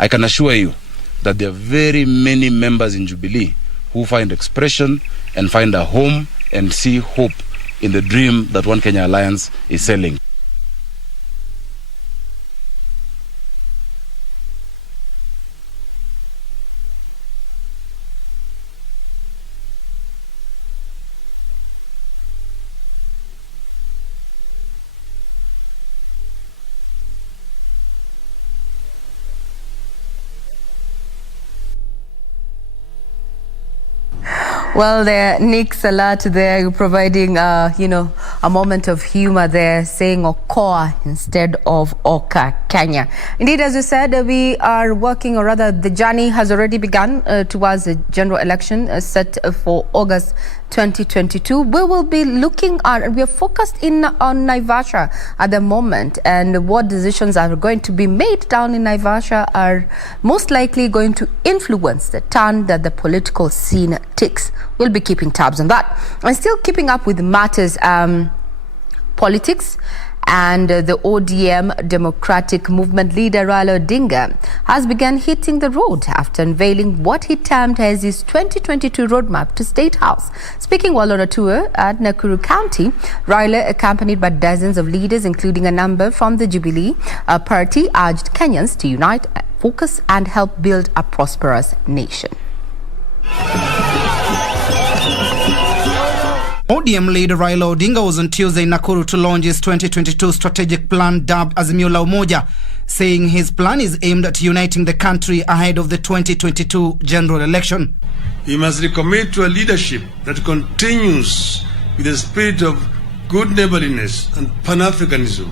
I can assure you that there are very many members in Jubilee who find expression and find a home and see hope in the dream that One Kenya Alliance is selling. Well, there, Nick Salat there providing, a moment of humor there, saying Okoa instead of Oka Kenya. Indeed, as you said, we are working, or rather the journey has already begun towards the general election set for August 2022. We will be looking at, we are focused on Naivasha at the moment, and what decisions are going to be made down in Naivasha are most likely going to influence the turn that the political scene takes. We'll be keeping tabs on that. And still keeping up with matters, politics, and the ODM Democratic Movement leader Raila Odinga has begun hitting the road after unveiling what he termed as his 2022 roadmap to State House. Speaking while on a tour at Nakuru County, Raila, accompanied by dozens of leaders, including a number from the Jubilee party, urged Kenyans to unite, focus and help build a prosperous nation. ODM leader Raila Odinga was on Tuesday in Nakuru to launch his 2022 strategic plan dubbed Azimio la Umoja, saying his plan is aimed at uniting the country ahead of the 2022 general election. He must recommit to a leadership that continues with the spirit of good neighborliness and Pan-Africanism,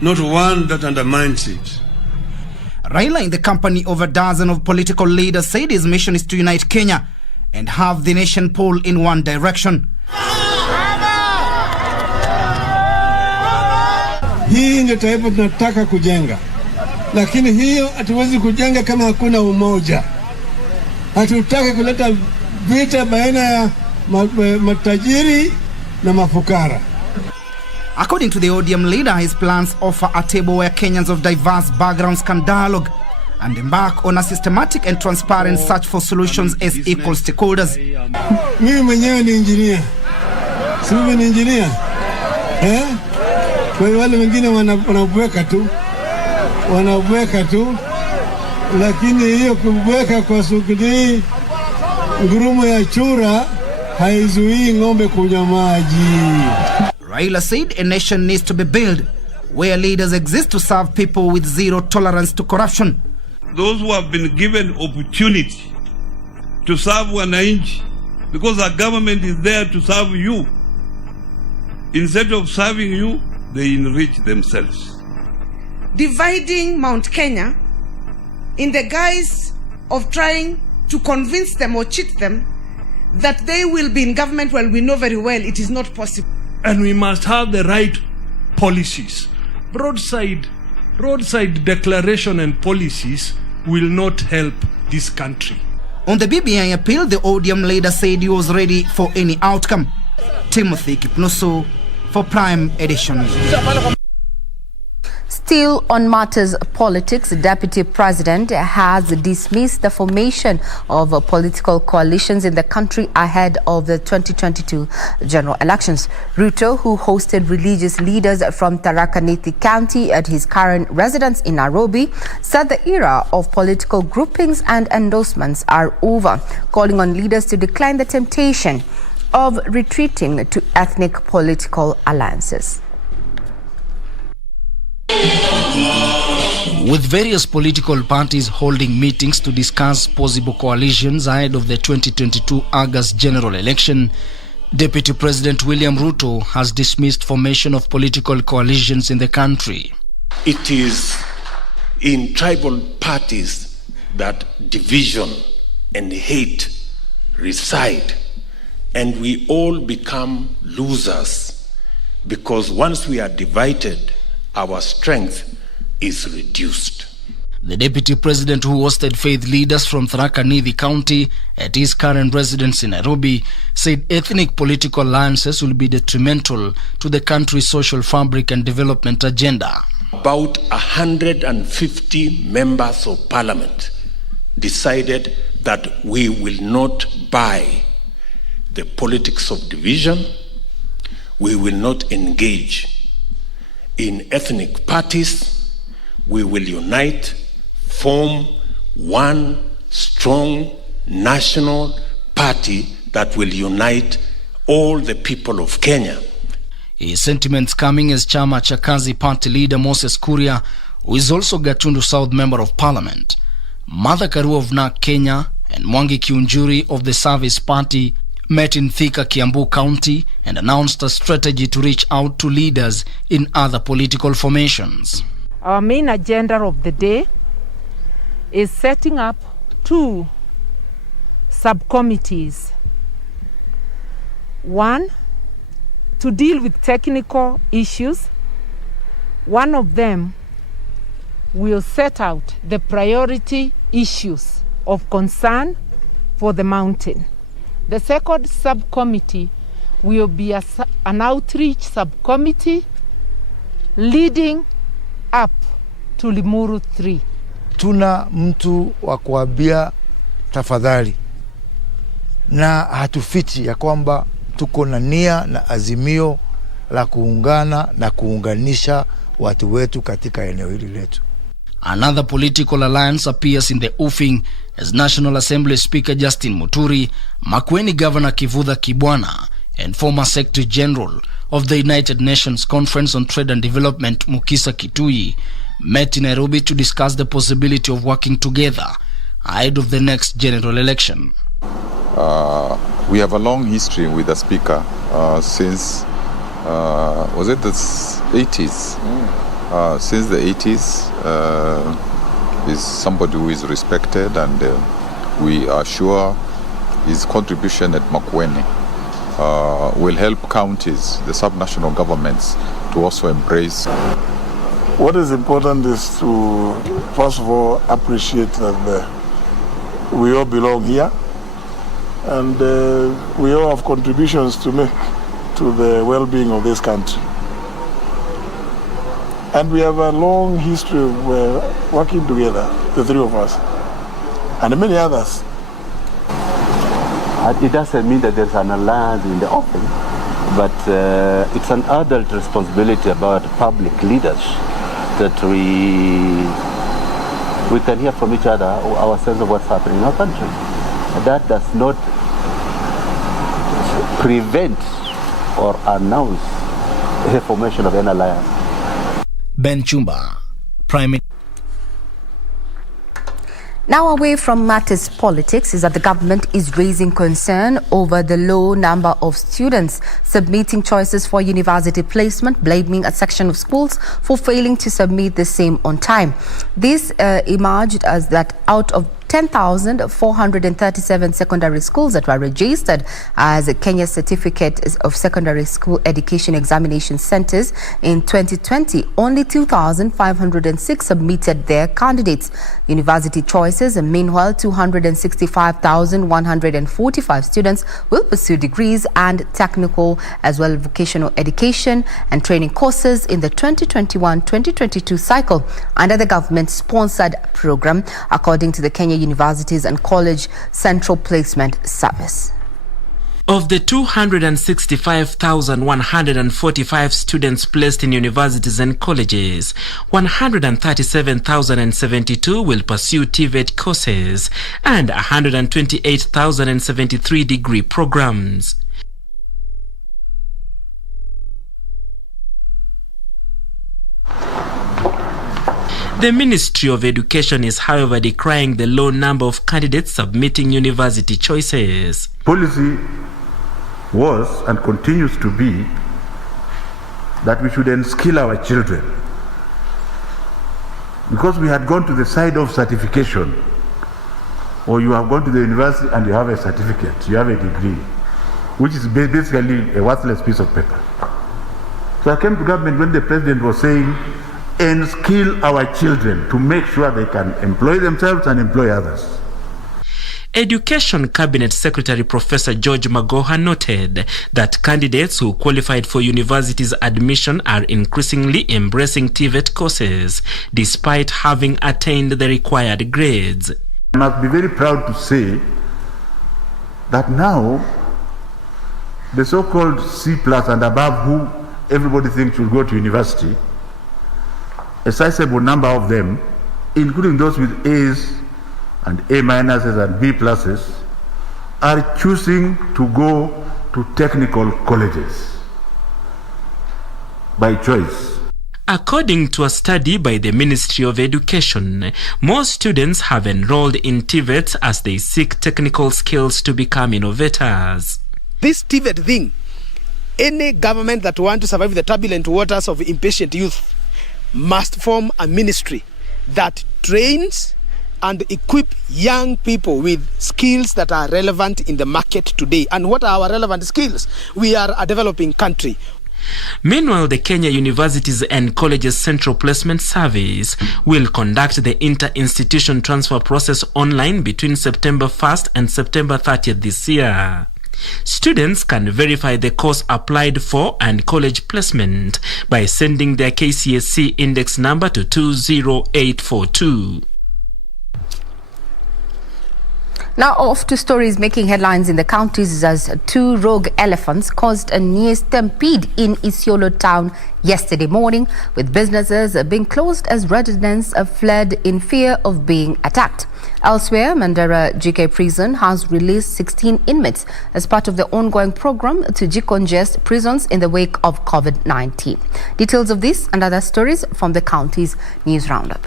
not one that undermines it. Raila, in the company of a dozen of political leaders, said his mission is to unite Kenya and have the nation pull in one direction. Hii ndio taifa tunataka kujenga, lakini hiyo hatuwezi kujenga kama hakuna umoja. Hatutaki kuleta vita baina ya matajiri na mafukara. According to the ODM leader, his plans offer a table where Kenyans of diverse backgrounds can dialogue and embark on a systematic and transparent search for solutions as equal stakeholders. Mimi mwenyewe ni engineer. Mimi ni engineer. Kwa wale wengine wanabweka tu, lakini hiyo kubweka kwa sukudi ngurumo ya chura haizuii ng'ombe kunywa maji. Raila said a nation needs to be built where leaders exist to serve people with zero tolerance to corruption. Those who have been given opportunity to serve wananchi, because our government is there to serve you, instead of serving you, they enrich themselves. Dividing Mount Kenya in the guise of trying to convince them or cheat them that they will be in government, while we know very well it is not possible. And we must have the right policies. Roadside declaration and policies will not help this country. On the BBI appeal, the ODM leader said he was ready for any outcome. Timothy Kipnusu for Prime Edition. Still on matters politics, the Deputy President has dismissed the formation of political coalitions in the country ahead of the 2022 general elections. Ruto, who hosted religious leaders from THARAKA, NITHI County at his current residence in Nairobi, said the era of political groupings and endorsements are over, calling on leaders to decline the temptation of retreating to ethnic political alliances. With various political parties holding meetings to discuss possible coalitions ahead of the 2022 August general election, Deputy President William Ruto has dismissed formation of political coalitions in the country. It is in tribal parties that division and hate reside, and we all become losers, because once we are divided, our strength is reduced. The deputy president, who hosted faith leaders from THARAKA NITHI County at his current residence in Nairobi, said ethnic political alliances will be detrimental to the country's social fabric and development agenda. About 150 members of parliament decided that we will not buy the politics of division. We will not engage in ethnic parties. We will unite, form one strong national party that will unite all the people of Kenya. His sentiments coming as Chama cha Kazi party leader Moses Kuria, who is also Gatundu South Member of Parliament, Martha Karua of NARC Kenya, and Mwangi Kiunjuri of the Service Party met in Thika, Kiambu County and announced a strategy to reach out to leaders in other political formations. Our main agenda of the day is setting up 2 subcommittees. One, to deal with technical issues. One of them will set out the priority issues of concern for the mountain. The second subcommittee will be an outreach subcommittee leading up to Limuru 3. Tuna mtu wa kuambia tafadhali, na hatufichi ya kwamba tuko na nia na azimio la kuungana na kuunganisha watu wetu katika eneo hili letu. Another political alliance appears in the offing as National Assembly Speaker Justin Muturi, Makueni Governor Kivutha Kibwana, and former Secretary General of the United Nations Conference on Trade and Development Mukisa Kitui met in Nairobi to discuss the possibility of working together ahead of the next general election. We have a long history with the Speaker since, was it the 80s? Since the 80s, is somebody who is respected, and we are sure his contribution at Makueni will help counties, the subnational governments, to also embrace. What is important is to, first of all, appreciate that we all belong here, and we all have contributions to make to the well-being of this country. And we have a long history of working together, the 3 of us, and many others. It doesn't mean that there's an alliance in the open, but it's an adult responsibility about public leaders that we can hear from each other our sense of what's happening in our country. That does not prevent or announce the formation of an alliance. Ben Chumba, Prime Minister. Now, away from matters politics, is that the government is raising concern over the low number of students submitting choices for university placement, blaming a section of schools for failing to submit the same on time. This emerged as that out of 10,437 secondary schools that were registered as Kenya Certificate of Secondary School Education Examination Centers in 2020, only 2,506 submitted their candidates. University choices, and meanwhile, 265,145 students will pursue degrees and technical as well vocational education and training courses in the 2021-2022 cycle under the government-sponsored program, according to the Kenya Universities and College Central Placement Service. Of the 265,145 students placed in universities and colleges, 137,072 will pursue TVET courses and 128,073 degree programs. The Ministry of Education is, however, decrying the low number of candidates submitting university choices. Policy was and continues to be that we should unskill our children, because we had gone to the side of certification, or you have gone to the university and you have a certificate, you have a degree, which is basically a worthless piece of paper. So I came to government when the president was saying and skill our children to make sure they can employ themselves and employ others. Education Cabinet Secretary Professor George Magoha noted that candidates who qualified for universities admission are increasingly embracing TVET courses despite having attained the required grades. I must be very proud to say that now the so-called C+ and above who everybody thinks will go to university, a sizable number of them, including those with A's and A- and B+, are choosing to go to technical colleges by choice. According to a study by the Ministry of Education, more students have enrolled in TVET as they seek technical skills to become innovators. This TVET thing, any government that wants to survive the turbulent waters of impatient youth must form a ministry that trains and equip young people with skills that are relevant in the market today. And what are our relevant skills? We are a developing country. Meanwhile, the Kenya Universities and Colleges Central Placement Service will conduct the inter-institution transfer process online between September 1st and September 30th this year. Students can verify the course applied for and college placement by sending their KCSE index number to 20842. Now off to stories making headlines in the counties as 2 rogue elephants caused a near stampede in Isiolo town yesterday morning, with businesses being closed as residents fled in fear of being attacked. Elsewhere, Manyara GK prison has released 16 inmates as part of the ongoing program to decongest prisons in the wake of COVID-19. Details of this and other stories from the county's news roundup.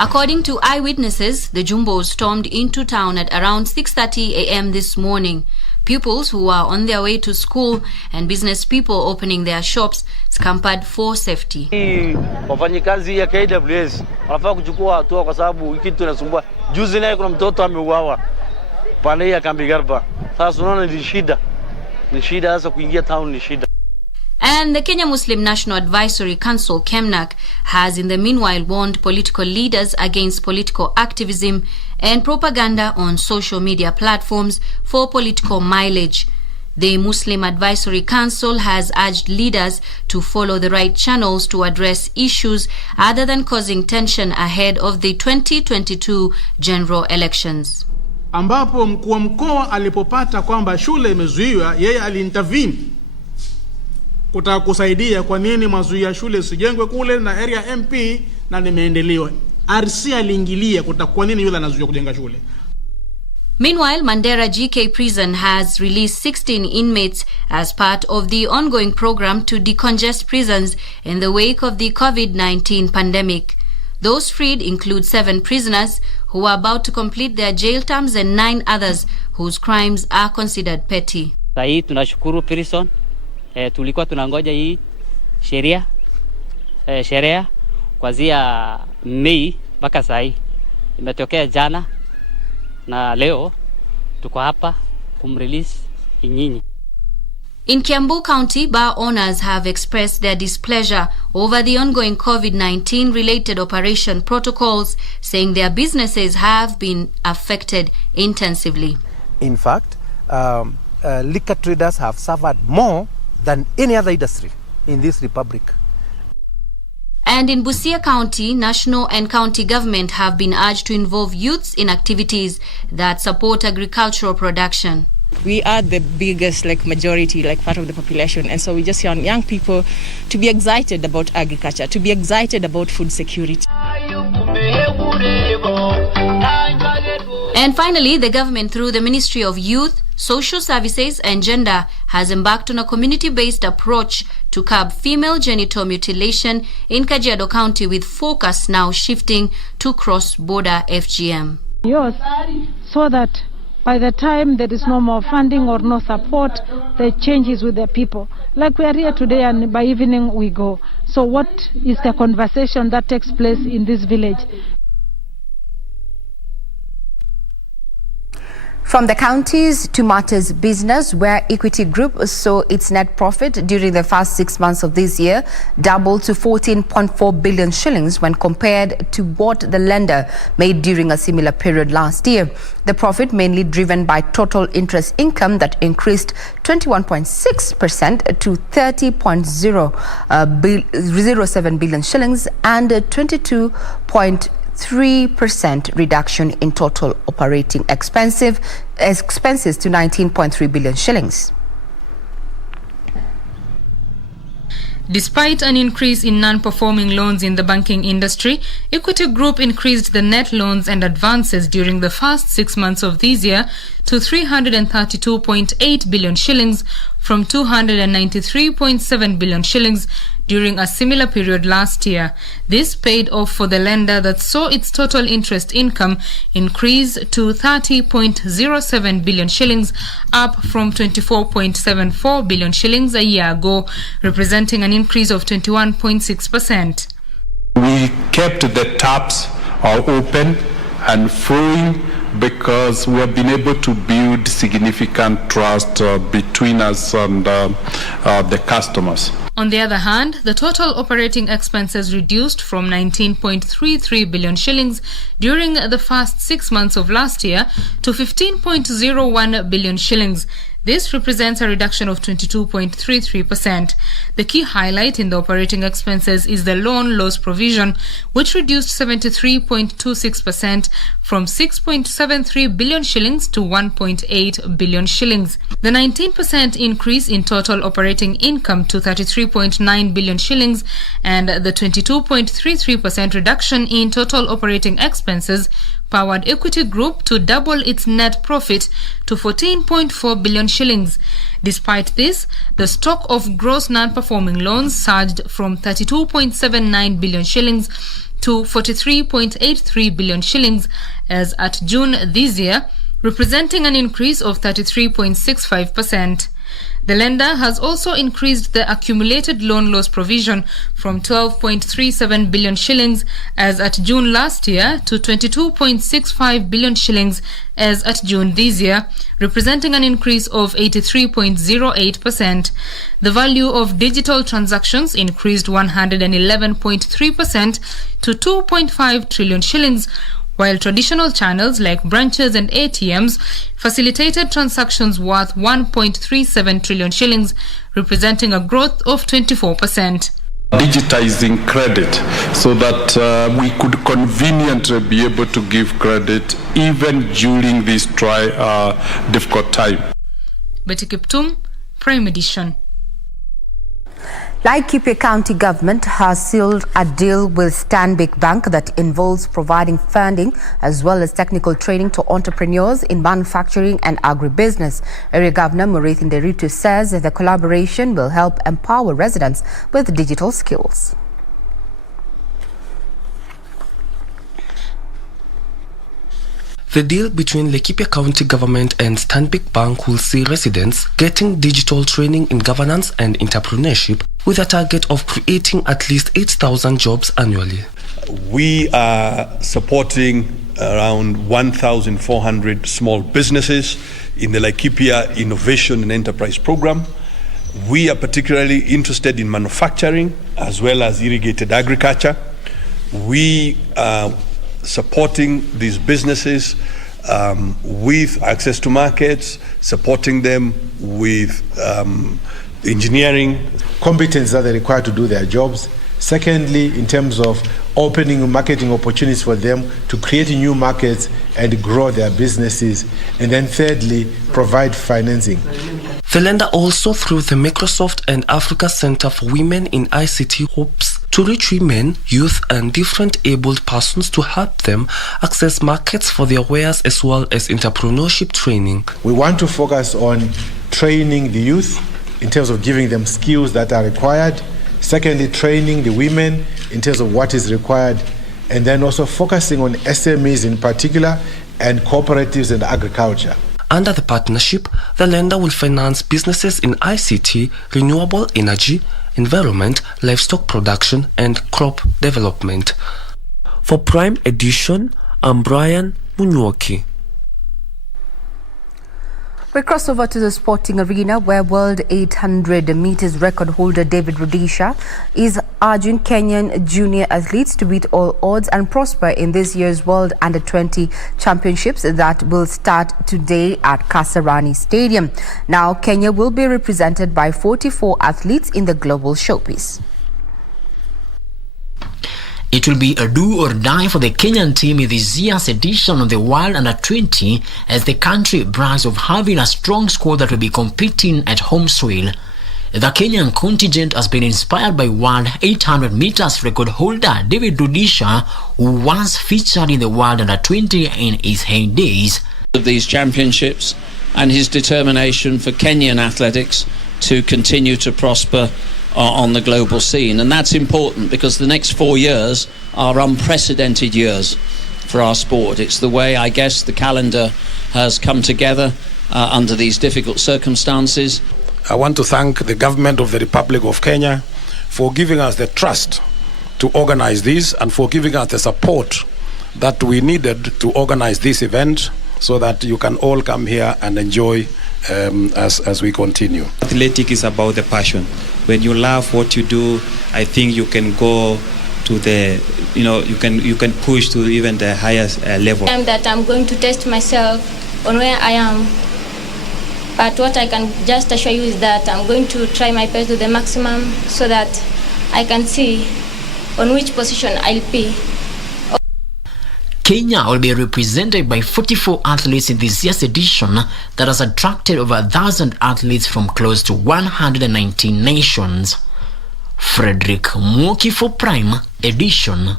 According to eyewitnesses, the Jumbos stormed into town at around 6:30 a.m. this morning. Pupils who were on their way to school and business people opening their shops scampered for safety. Wafanyikazi ya KWS wanafaa kuchukua hatua kwa sababu kitu kinasumbua. Juzi naye kuna mtoto ameuawa pale ya kambi Garba. Sasa unaona ni shida sasa kuingia town ni shida. And the Kenya Muslim National Advisory Council, KEMNAC, has in the meanwhile warned political leaders against political activism and propaganda on social media platforms for political mileage. The Muslim Advisory Council has urged leaders to follow the right channels to address issues other than causing tension ahead of the 2022 general elections. Ambapo mkuu wa mkoa alipopata kwamba shule imezuiwa, yeye aliintervene kutaka kusaidia kwa nini mazuia shule usijengwe kule na area MP na nimeendelewa. RC aliingilia kutaka kwa nini yule anazuia kujenga shule. Meanwhile, Mandera GK Prison has released 16 inmates as part of the ongoing program to decongest prisons in the wake of the COVID-19 pandemic. Those freed include 7 prisoners who are about to complete their jail terms and 9 others whose crimes are considered petty. Sahi tunashukuru prison. Tulikuwa tunangoja hii sheria kuanzia Mei mpaka sahi. Imetokea jana na leo tuko hapa kumrelease nyinyi. In Kiambu County, bar owners have expressed their displeasure over the ongoing COVID-19 related operation protocols, saying their businesses have been affected intensively. In fact, liquor traders have suffered more than any other industry in this republic. And in Busia County, national and county government have been urged to involve youths in activities that support agricultural production. We are the biggest majority part of the population, and so we just want young people to be excited about agriculture, to be excited about food security. And finally, the government through the Ministry of Youth, Social Services and Gender has embarked on a community-based approach to curb female genital mutilation in Kajiado County, with focus now shifting to cross-border FGM. Yes, so that by the time there is no more funding or no support, the change is with the people. Like we are here today and by evening we go. So what is the conversation that takes place in this village? From the counties to matters business, where Equity Group saw its net profit during the first 6 months of this year double to 14.4 billion shillings when compared to what the lender made during a similar period last year. The profit mainly driven by total interest income that increased 21.6% to 30.07 billion shillings and 22.3% reduction in total operating expenses to 19.3 billion shillings. Despite an increase in non-performing loans in the banking industry, Equity Group increased the net loans and advances during the first 6 months of this year to 332.8 billion shillings from 293.7 billion shillings during a similar period last year. This paid off for the lender that saw its total interest income increase to 30.07 billion shillings, up from 24.74 billion shillings a year ago, representing an increase of 21.6%. We kept the taps open and flowing because we have been able to build significant trust between us and the customers. On the other hand, the total operating expenses reduced from 19.33 billion shillings during the first 6 months of last year to 15.01 billion shillings. This represents a reduction of 22.33%. The key highlight in the operating expenses is the loan loss provision, which reduced 73.26% from 6.73 billion shillings to 1.8 billion shillings. The 19% increase in total operating income to 33.9 billion shillings and the 22.33% reduction in total operating expenses powered Equity Group to double its net profit to 14.4 billion shillings. Despite this, the stock of gross non-performing loans surged from 32.79 billion shillings to 43.83 billion shillings as at June this year, representing an increase of 33.65%. The lender has also increased the accumulated loan loss provision from 12.37 billion shillings as at June last year to 22.65 billion shillings as at June this year, representing an increase of 83.08%. The value of digital transactions increased 111.3% to 2.5 trillion shillings, while traditional channels like branches and ATMs facilitated transactions worth 1.37 trillion shillings, representing a growth of 24%. Digitizing credit so that we could conveniently be able to give credit even during this difficult time. Betty Kiptum, Prime Edition. Laikipia County Government has sealed a deal with Stanbic Bank that involves providing funding as well as technical training to entrepreneurs in manufacturing and agribusiness. Area Governor Muriithi Nderitu says that the collaboration will help empower residents with digital skills. The deal between Laikipia County Government and Stanbic Bank will see residents getting digital training in governance and entrepreneurship with a target of creating at least 8,000 jobs annually. We are supporting around 1,400 small businesses in the Laikipia Innovation and Enterprise Program. We are particularly interested in manufacturing as well as irrigated agriculture. We are supporting these businesses with access to markets, supporting them with engineering. Competence that they require to do their jobs. Secondly, in terms of opening marketing opportunities for them to create new markets and grow their businesses. And then thirdly, provide financing. The lender also, through the Microsoft and Africa Center for Women in ICT, hopes to reach women, youth and different abled persons to help them access markets for their wares as well as entrepreneurship training. We want to focus on training the youth in terms of giving them skills that are required. Secondly, training the women in terms of what is required. And then also focusing on SMEs in particular and cooperatives and agriculture. Under the partnership, the lender will finance businesses in ICT, renewable energy, environment, livestock production, and crop development. For Prime Edition, I'm Brian Munywoki. We cross over to the sporting arena where World 800 meters record holder David Rudisha is urging Kenyan junior athletes to beat all odds and prosper in this year's World Under-20 Championships that will start today at Kasarani Stadium. Now, Kenya will be represented by 44 athletes in the global showpiece. It will be a do or die for the Kenyan team in this year's edition of the World Under-20 as the country brags of having a strong squad that will be competing at home soil. The Kenyan contingent has been inspired by World 800 meters record holder David Rudisha, who once featured in the World Under-20 in his heydays. Of these championships and his determination for Kenyan athletics to continue to prosper on the global scene, and that's important because the next 4 years are unprecedented years for our sport. It's the way, I guess, the calendar has come together under these difficult circumstances. I want to thank the government of the Republic of Kenya for giving us the trust to organize this and for giving us the support that we needed to organize this event so that you can all come here and enjoy as we continue. Athletic is about the passion. When you love what you do, I think you can go to the, you can push to even the highest level. That I'm going to test myself on where I am, but what I can just assure you is that I'm going to try my best to the maximum so that I can see on which position I'll be. Kenya will be represented by 44 athletes in this year's edition that has attracted over 1,000 athletes from close to 119 nations. Frederick Mwoki for Prime Edition.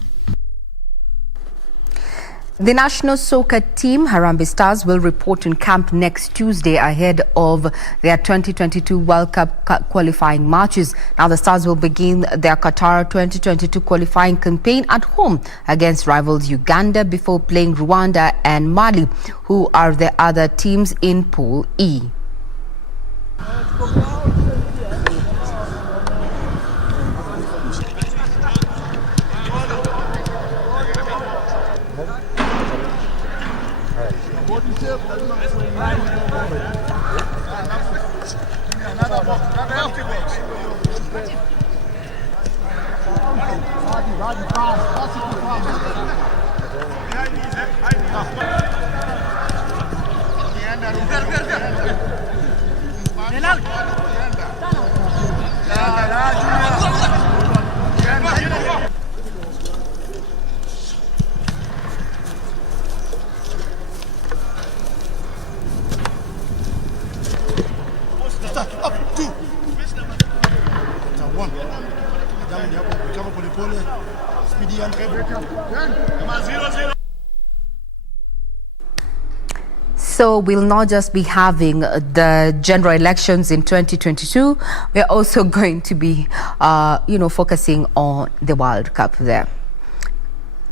The national soccer team, Harambee Stars, will report in camp next Tuesday ahead of their 2022 World Cup qualifying matches. Now, the Stars will begin their Qatar 2022 qualifying campaign at home against rivals Uganda before playing Rwanda and Mali, who are the other teams in Pool E. So we'll not just be having the general elections in 2022, we're also going to be, focusing on the World Cup there.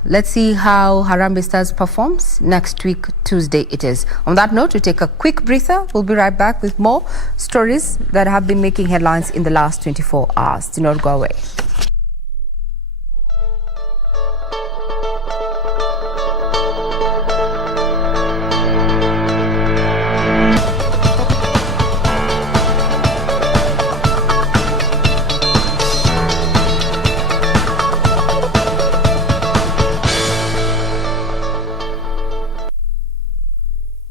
Let's see how Harambee Stars performs next week, Tuesday it is. On that note, we take a quick breather. We'll be right back with more stories that have been making headlines in the last 24 hours. Do not go away.